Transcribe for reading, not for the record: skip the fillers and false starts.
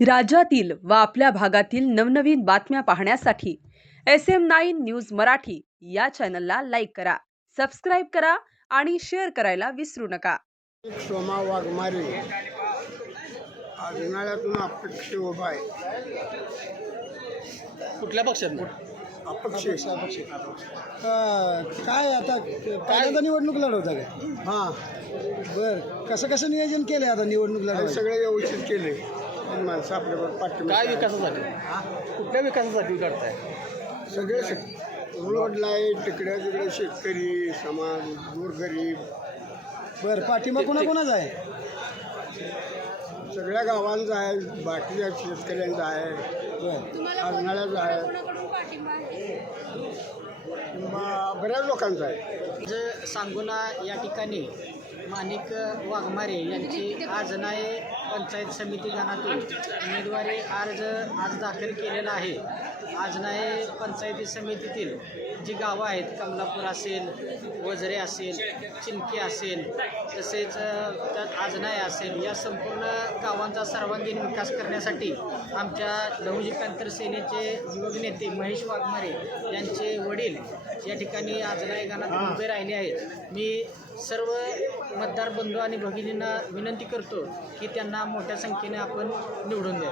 राज्यातील व आपल्या भागातील नवनवीन बातम्या पाहण्यासाठी SM9 न्यूज मराठी या चॅनलला लाईक करा, सबस्क्राईब करा आणि शेअर करायला विसरू नका. सोमा वाघमारे आजनाळ्यातून अपक्ष उभा आहे. कुठल्या पक्षात? अपक्ष काय आता पहिल्यांदा निवडणूक लढवता का? हां, बर कसं नियोजन केलंय आता निवडणूक हे लढवायचं? सगळे व्यवस्थित केले. माणसं आपल्याबरोबर पाठिंबा काय विकासासाठी? कुठल्या विकासासाठी काढताय? सगळे रोडला आहे, तिकडे तिकडे शेतकरी समाज, गोरगरीब बर पाठिंबा कोणाकोणाचा आहे? सगळ्या गावांचा आहे, बाकीच्या शेतकऱ्यांचा आहे, बर आजनाळ्याचा आहे, बऱ्याच लोकांचा आहे. सांगोला या ठिकाणी माणिक वाघमारे यांची आजनाळे पंचायत समिती गणातून उमेदवारी आज दाखल केलेला आहे. आजनाळे पंचायती समितीतील जी गावं आहेत, कमलापूर असेल, वजरे असेल, चिंकी असेल, तसेच त्यात आजनाळे असेल, या संपूर्ण गावांचा सर्वांगीण विकास करण्यासाठी आमच्या लहुजी पॅंथर सेनेचे युवक नेते महेश वाघमारे यांचे वडील या ठिकाणी आजनाळे गणात उभे राहिले आहेत. मी सर्व मतदार बंधू आणि भगिनींना विनंती करतो की त्यांना मोठ्या संख्येने आपण निवडून द्या.